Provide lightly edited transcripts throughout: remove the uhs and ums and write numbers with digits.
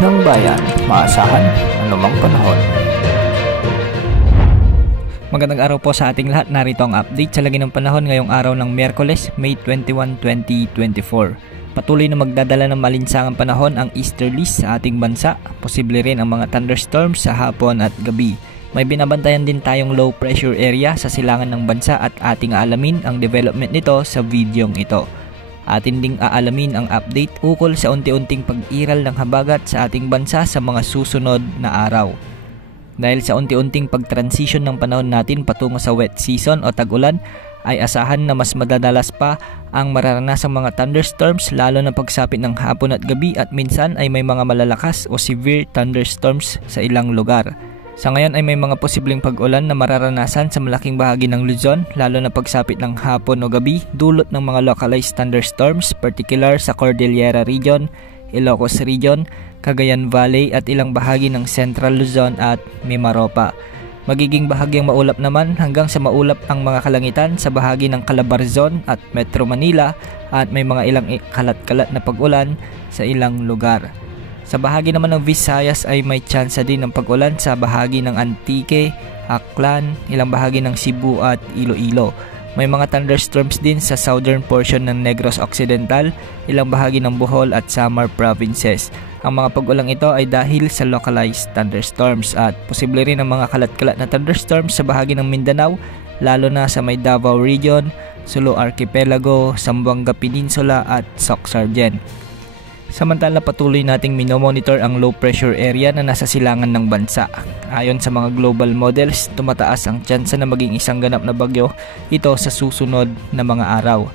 ng bayan, maasahan anumang panahon. Magandang araw po sa ating lahat. Narito ang update sa lagi ng panahon ngayong araw ng Miyerkules, May 21, 2024. Patuloy na magdadala ng malinsangang panahon ang easterlies sa ating bansa. Posible rin ang mga thunderstorms sa hapon at gabi. May binabantayan din tayong low pressure area sa silangan ng bansa at ating aalamin ang development nito sa videong ito. Atin ding aalamin ang update ukol sa unti-unting pag-iral ng habagat sa ating bansa sa mga susunod na araw. Dahil sa unti-unting pag-transition ng panahon natin patungo sa wet season o tag-ulan, ay asahan na mas madadalas pa ang mararanasang mga thunderstorms lalo na pagsapit ng hapon at gabi at minsan ay may mga malalakas o severe thunderstorms sa ilang lugar. Sa ngayon ay may mga posibleng pag-ulan na mararanasan sa malaking bahagi ng Luzon lalo na pagsapit ng hapon o gabi dulot ng mga localized thunderstorms particular sa Cordillera Region, Ilocos Region, Cagayan Valley at ilang bahagi ng Central Luzon at Mimaropa. Magiging bahagyang maulap naman hanggang sa maulap ang mga kalangitan sa bahagi ng Calabarzon at Metro Manila at may mga ilang kalat-kalat na pag-ulan sa ilang lugar. Sa bahagi naman ng Visayas ay may tsansa din ng pag-ulan sa bahagi ng Antique, Aklan, ilang bahagi ng Cebu at Iloilo. May mga thunderstorms din sa southern portion ng Negros Occidental, ilang bahagi ng Bohol at Samar provinces. Ang mga pag-ulang ito ay dahil sa localized thunderstorms at posible rin ang mga kalat-kalat na thunderstorms sa bahagi ng Mindanao, lalo na sa may Davao Region, Sulu Archipelago, Zamboanga Peninsula at Soc-Sargen. Samantala patuloy nating minomonitor ang low pressure area na nasa silangan ng bansa. Ayon sa mga global models, tumataas ang tsansa na maging isang ganap na bagyo ito sa susunod na mga araw.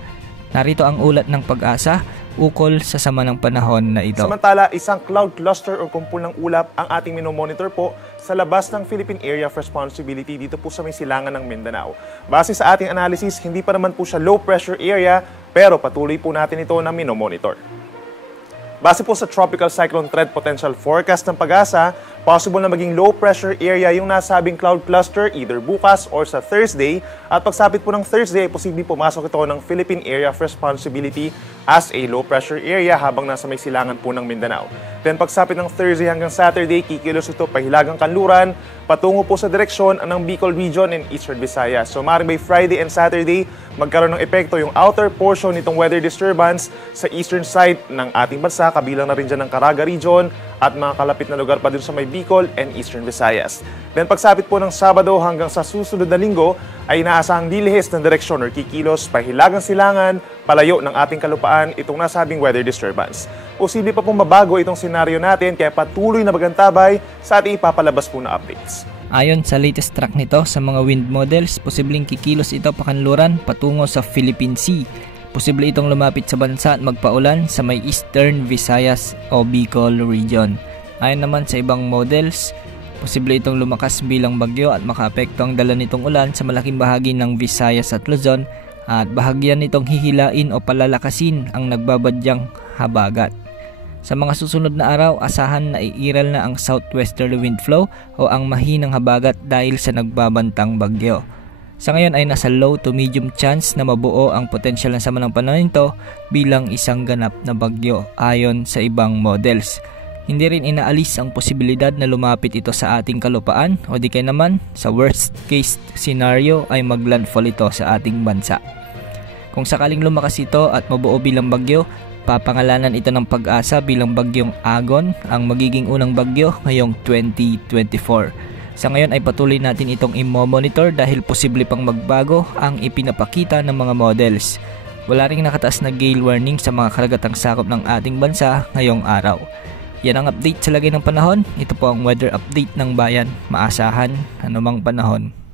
Narito ang ulat ng Pag-asa ukol sa sama ng panahon na ito. Samantala, isang cloud cluster o kumpul ng ulap ang ating minomonitor po sa labas ng Philippine Area of Responsibility dito po sa may silangan ng Mindanao. Base sa ating analysis, hindi pa naman po siya low pressure area pero patuloy po natin ito na minomonitor. Base po sa Tropical Cyclone Threat Potential Forecast ng Pag-asa, possible na maging low pressure area yung nasabing cloud cluster either bukas or sa Thursday. At pagsapit po ng Thursday, posibleng pumasok ito ng Philippine Area of Responsibility as a low pressure area habang nasa may silangan po ng Mindanao. Then pagsapit ng Thursday hanggang Saturday, kikilos ito pahilagang kanluran patungo po sa direksyon ng Bicol Region and Eastern Visayas. So maaaring by Friday and Saturday, magkaroon ng epekto yung outer portion nitong weather disturbance sa eastern side ng ating bansa, kabilang na rin dyan ng Caraga Region at mga kalapit na lugar pa din sa may Bicol and Eastern Visayas. Then pagsapit po ng Sabado hanggang sa susunod na linggo ay inaasahang lilihis ng direksyon or kikilos pahilagang silangan palayo ng ating kalupaan itong nasabing weather disturbance. Posible pa pong mabago itong senaryo natin kaya patuloy na magantabay sa ating ipapalabas po na updates. Ayon sa latest track nito sa mga wind models, posibleng kikilos ito pakanluran patungo sa Philippine Sea. Posible itong lumapit sa bansa at magpaulan sa may Eastern Visayas o Bicol Region. Ayon naman sa ibang models, posible itong lumakas bilang bagyo at makaapekto ang dala nitong ulan sa malaking bahagi ng Visayas at Luzon at bahagyan nitong hihilain o palalakasin ang nagbabadyang habagat. Sa mga susunod na araw, asahan na iiral na ang southwesterly wind flow o ang mahinang habagat dahil sa nagbabantang bagyo. Sa ngayon ay nasa low to medium chance na mabuo ang potensyal ng sama ng panahon nito bilang isang ganap na bagyo ayon sa ibang models. Hindi rin inaalis ang posibilidad na lumapit ito sa ating kalupaan o di kaya naman sa worst case scenario ay maglandfall ito sa ating bansa. Kung sakaling lumakas ito at mabuo bilang bagyo, papangalanan ito ng Pag-asa bilang bagyong Agon, ang magiging unang bagyo ngayong 2024. Sa ngayon ay patuloy natin itong i-monitor dahil posible pang magbago ang ipinapakita ng mga models. Wala ring nakataas na gale warning sa mga karagatang sakop ng ating bansa ngayong araw. Yan ang update sa lagay ng panahon. Ito po ang weather update ng bayan. Maasahan anumang panahon.